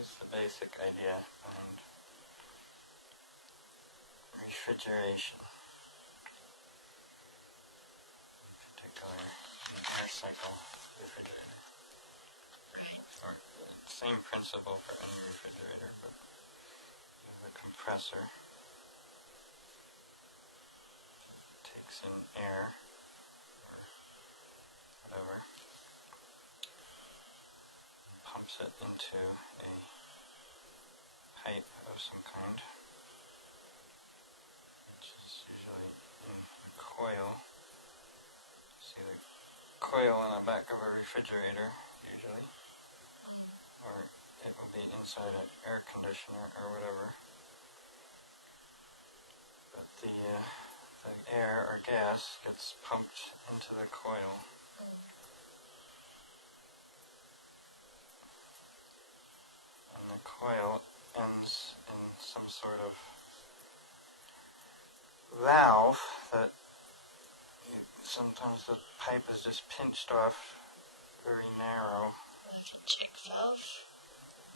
here's the basic idea behind refrigeration. Particular air cycle refrigerator. Or same principle for any refrigerator, but you have a compressor. Takes in air or whatever, pumps it into a pipe of some kind, which is usually in a coil. See the coil on the back of a refrigerator, usually, or it will be inside an air conditioner or whatever. But the air or gas gets pumped into the coil. And the coil ends in some sort of valve that sometimes the pipe is just pinched off very narrow. Like a check valve?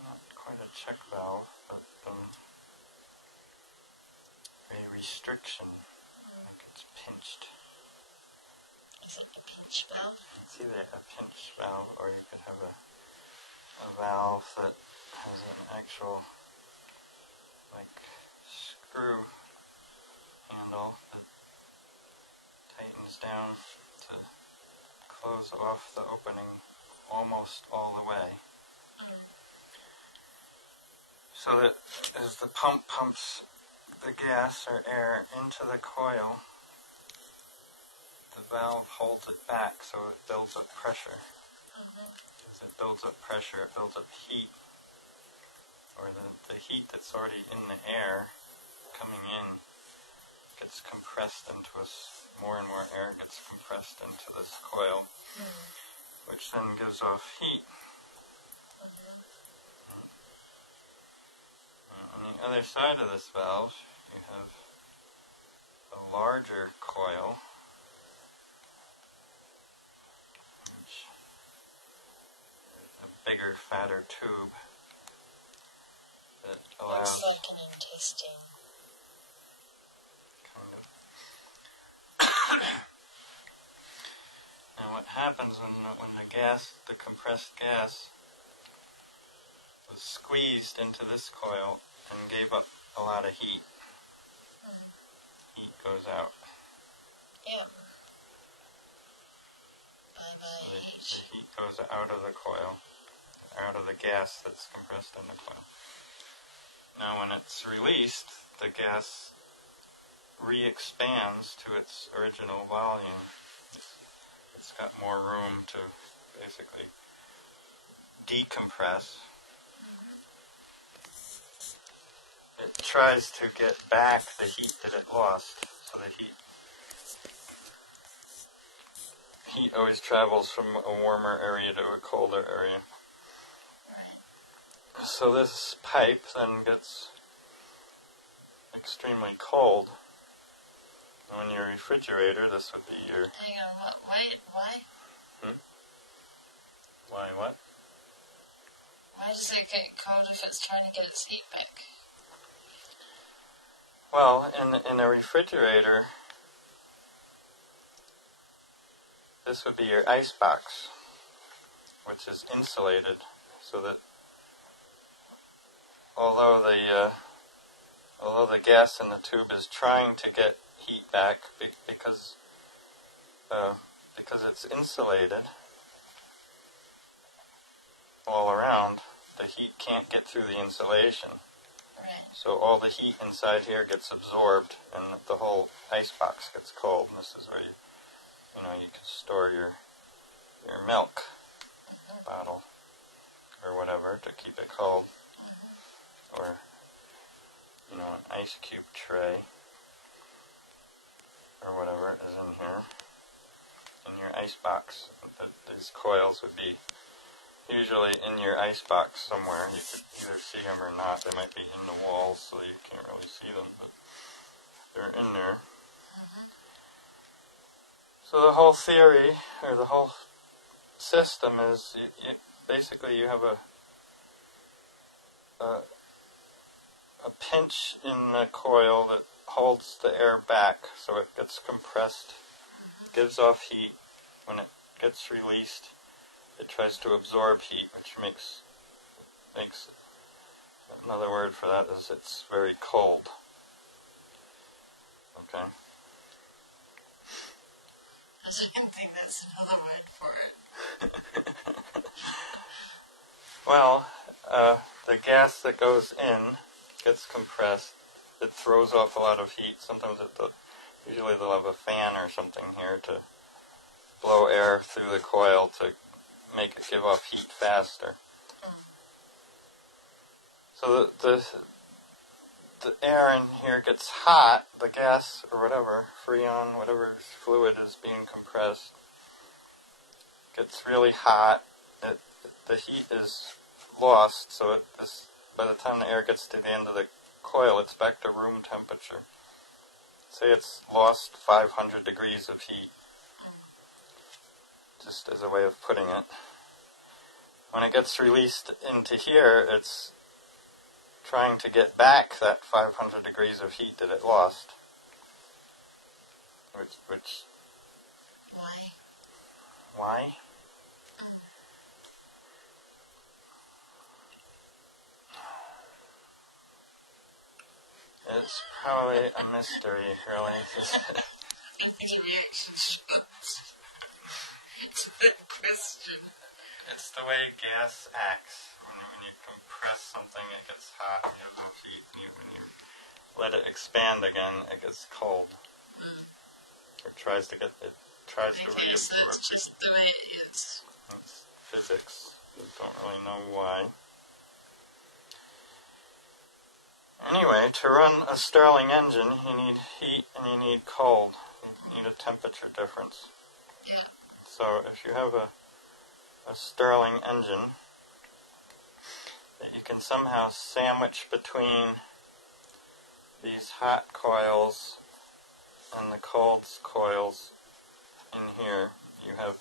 Not quite a check valve, but a restriction. Like it's pinched. Is it a pinch valve? It's either a pinch valve or you could have a valve that has an actual like screw handle that tightens down to close off the opening almost all the way. So that as the pump pumps the gas or air into the coil, the valve holds it back so it builds up pressure. As it builds up pressure, it builds up heat, or the heat that's already in the air coming in gets compressed into more and more air gets compressed into this coil, which then gives off heat. On the other side of this valve, you have a larger coil, which is a bigger, fatter tube that allows... Looks like an intestine. Kind of. Now what happens when the compressed gas was squeezed into this coil and gave up a lot of heat. Heat goes out. Yep. Bye-bye. The heat goes out of the coil, out of the gas that's compressed in the coil. Now when it's released, the gas re-expands to its original volume. It's got more room to basically decompress. It tries to get back the heat that it lost. So the heat always travels from a warmer area to a colder area. So this pipe then gets extremely cold. On your refrigerator, this would be your... Hang on, what? Why? Why what? Why does it get cold if it's trying to get its heat back? Well, in a refrigerator, this would be your ice box, which is insulated, so that although the gas in the tube is trying to get heat back because it's insulated all around, the heat can't get through the insulation. Right. So all the heat inside here gets absorbed, and the whole ice box gets cold. And this is where you can store your milk bottle or whatever to keep it cold, or an ice cube tray or whatever is in here in your ice box. These coils would be usually in your ice box somewhere. You could either see them or not. They might be in the walls so you can't really see them, but they're in there. So the whole theory, or the whole system is basically you have a pinch in the coil that holds the air back so it gets compressed, gives off heat. When it gets released, it tries to absorb heat, which makes another word for that is it's very cold. Okay. I don't think that's another word for it. Well, the gas that goes in gets compressed. It throws off a lot of heat. Sometimes usually they'll have a fan or something here to blow air through the coil to make it give off heat faster. So the air in here gets hot. The gas or whatever, freon, whatever fluid is being compressed, gets really hot. The heat is lost, so by the time the air gets to the end of the coil, it's back to room temperature. Say it's lost 500 degrees of heat, just as a way of putting it. When it gets released into here, it's trying to get back that 500 degrees of heat that it lost. Which why? It's probably a mystery, really. I think your reaction shows. It's a good question. It's the way gas acts. When you compress something, it gets hot and gives off heat. When you let it expand again, it gets cold. Or tries to Okay, reabsorb. so it's just the way it is. It's physics. Don't really know why. Anyway, to run a Stirling engine, you need heat and you need cold. You need a temperature difference. So if you have a Stirling engine that you can somehow sandwich between these hot coils and the cold coils in here, you have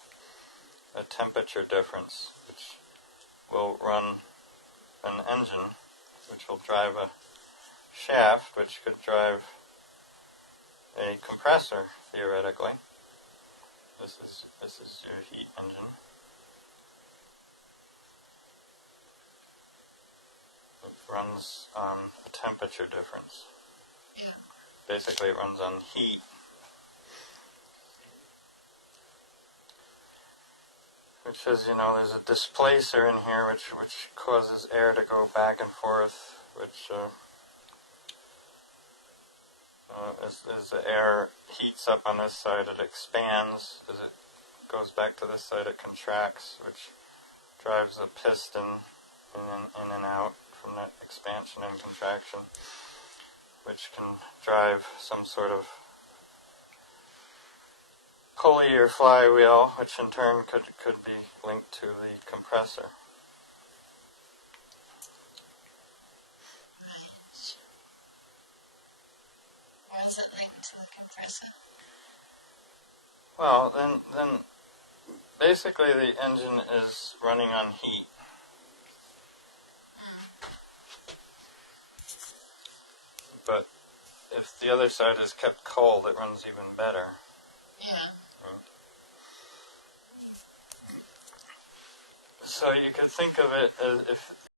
a temperature difference which will run an engine, which will drive a shaft, which could drive a compressor, theoretically. This is your heat engine. It runs on a temperature difference. Basically, it runs on heat. Which is, there's a displacer in here which causes air to go back and forth, which as the air heats up on this side, it expands. As it goes back to this side, it contracts, which drives the piston in and out from that expansion and contraction, which can drive some sort of pulley or flywheel, which in turn could be linked to the compressor. Why is it linked to the compressor? Well, then basically the engine is running on heat. But if the other side is kept cold, it runs even better. Yeah. So you could think of it as